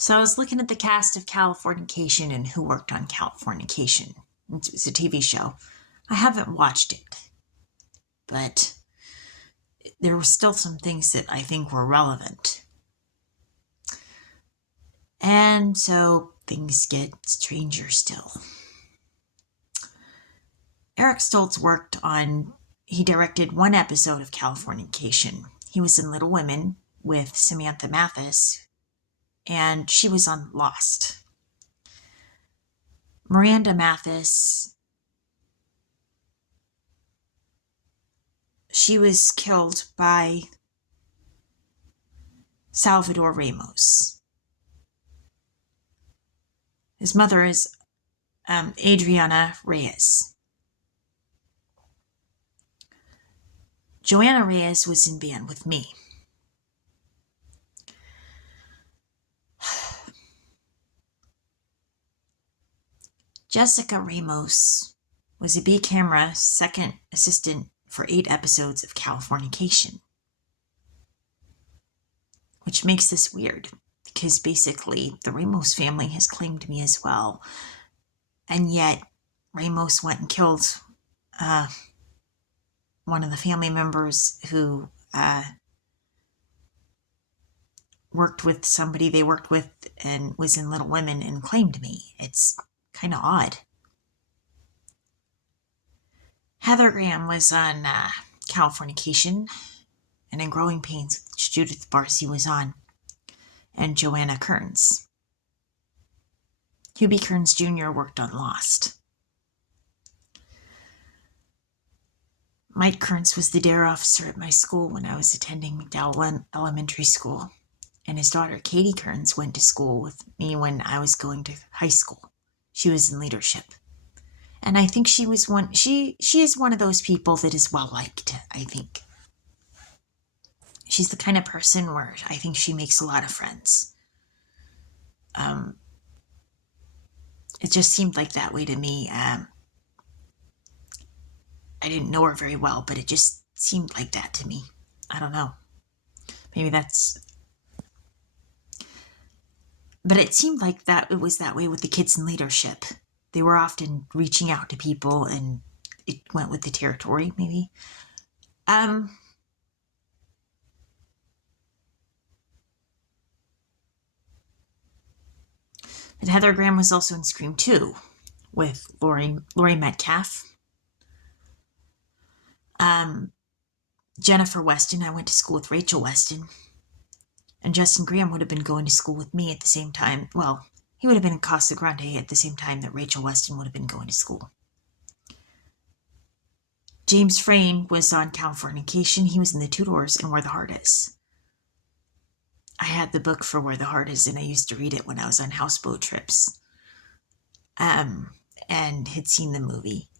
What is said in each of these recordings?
So I was looking at the cast of Californication and who worked on Californication. It's a TV show. I haven't watched it, but there were still some things that I think were relevant. And so things get stranger still. Eric Stoltz he directed one episode of Californication. He was in Little Women with Samantha Mathis, and she was on Lost. Miranda Mathis, she was killed by Salvador Ramos. His mother is Adriana Reyes. Joanna Reyes was in band with me. Jessica Ramos was a B camera second assistant for 8 episodes of Californication, which makes this weird because basically the Ramos family has claimed me as well, and yet Ramos went and killed one of the family members who worked with somebody they worked with and was in Little Women and claimed me. It's kind of odd. Heather Graham was on Californication, and in Growing Pains, which Judith Barcy was on, and Joanna Kearns. Hubie Kearns Jr. worked on Lost. Mike Kearns was the dare officer at my school when I was attending McDowell Elementary School, and his daughter Katie Kearns went to school with me when I was going to high school. She was in leadership. And I think she is one of those people that is well liked, I think. She's the kind of person where I think she makes a lot of friends. It just seemed like that way to me. I didn't know her very well, but it just seemed like that to me. I don't know. Maybe that's... But it seemed like that it was that way with the kids in leadership. They were often reaching out to people, and it went with the territory, maybe. But Heather Graham was also in Scream 2 with Laurie Metcalf. Jennifer Weston, I went to school with Rachel Weston. And Justin Graham would have been going to school with me at the same time. Well, he would have been in Casa Grande at the same time that Rachel Weston would have been going to school. James Frayne was on Californication. He was in The Tudors and Where the Heart Is. I had the book for Where the Heart Is, and I used to read it when I was on houseboat trips. And had seen the movie.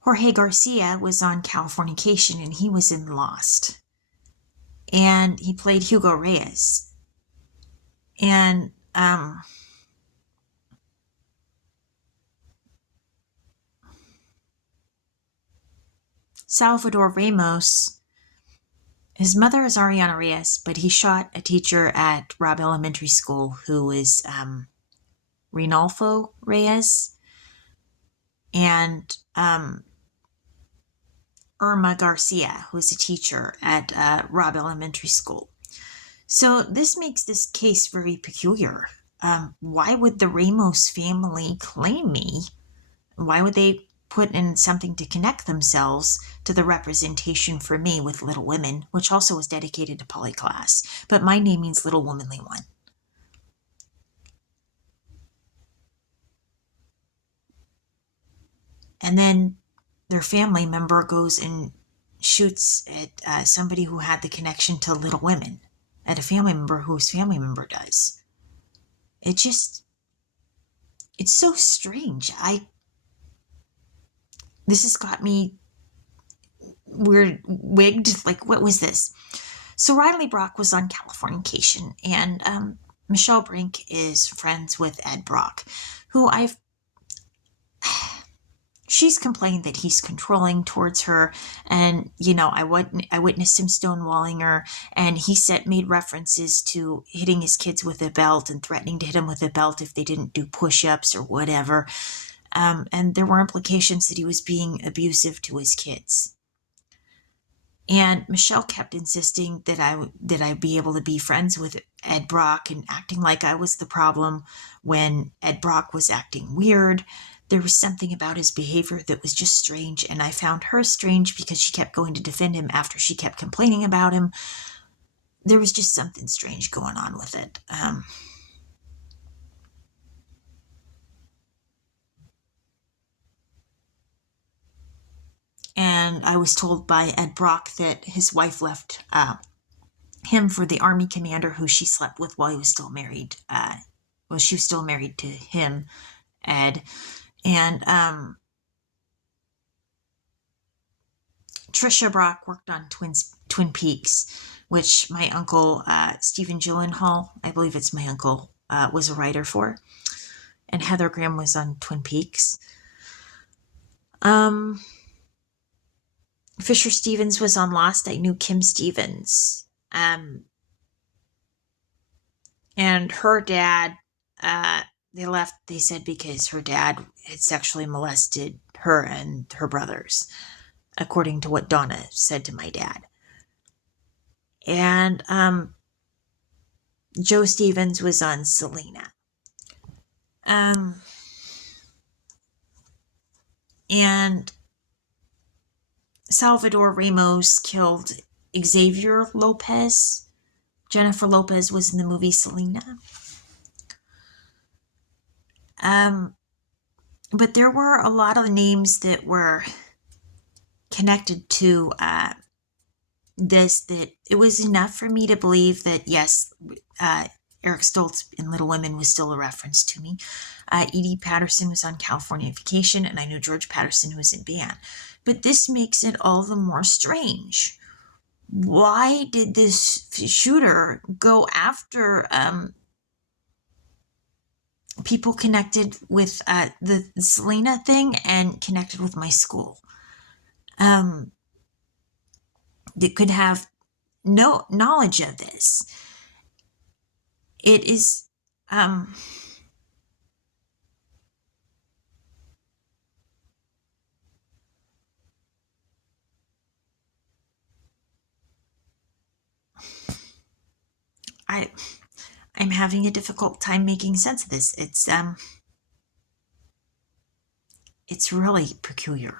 Jorge Garcia was on Californication, and he was in Lost. And he played Hugo Reyes. And Salvador Ramos, his mother is Ariana Reyes, but he shot a teacher at Robb Elementary School who is Rinalfo Reyes. And Irma Garcia, who is a teacher at Robb Elementary School. So this makes this case very peculiar. Why would the Ramos family claim me? Why would they put in something to connect themselves to the representation for me with Little Women, which also was dedicated to polyclass, but my name means Little Womanly One. And then their family member goes and shoots at somebody who had the connection to Little Women, at a family member whose family member does. It's so strange. This has got me weird wigged. Like, what was this? So Riley Brock was on Californication, and Michelle Brink is friends with Ed Brock, who she's complained that he's controlling towards her, and I witnessed him stonewalling her, and he made references to hitting his kids with a belt and threatening to hit them with a belt if they didn't do push-ups or whatever. And there were implications that he was being abusive to his kids. And Michelle kept insisting that I be able to be friends with Ed Brock, and acting like I was the problem when Ed Brock was acting weird. There was something about his behavior that was just strange, and I found her strange because she kept going to defend him after she kept complaining about him. There was just something strange going on with it. And I was told by Ed Brock that his wife left him for the army commander who she slept with while he was still married. She was still married to him, Ed. And Trisha Brock worked on Twin Peaks, which my uncle, Stephen Gyllenhaal, I believe it's my uncle, was a writer for. And Heather Graham was on Twin Peaks. Fisher Stevens was on Lost. I knew Kim Stevens. And her dad, they left, they said, because her dad had sexually molested her and her brothers, according to what Donna said to my dad. And Joe Stevens was on Selena. And Salvador Ramos killed Xavier Lopez. Jennifer Lopez was in the movie Selena. But there were a lot of names that were connected to this, that it was enough for me to believe that, yes, Eric Stoltz in Little Women was still a reference to me. Edie Patterson was on Californication, and I knew George Patterson was in Band. But this makes it all the more strange. Why did this shooter go after people connected with the Selena thing and connected with my school? That could have no knowledge of this. It is I'm having a difficult time making sense of this. It's really peculiar.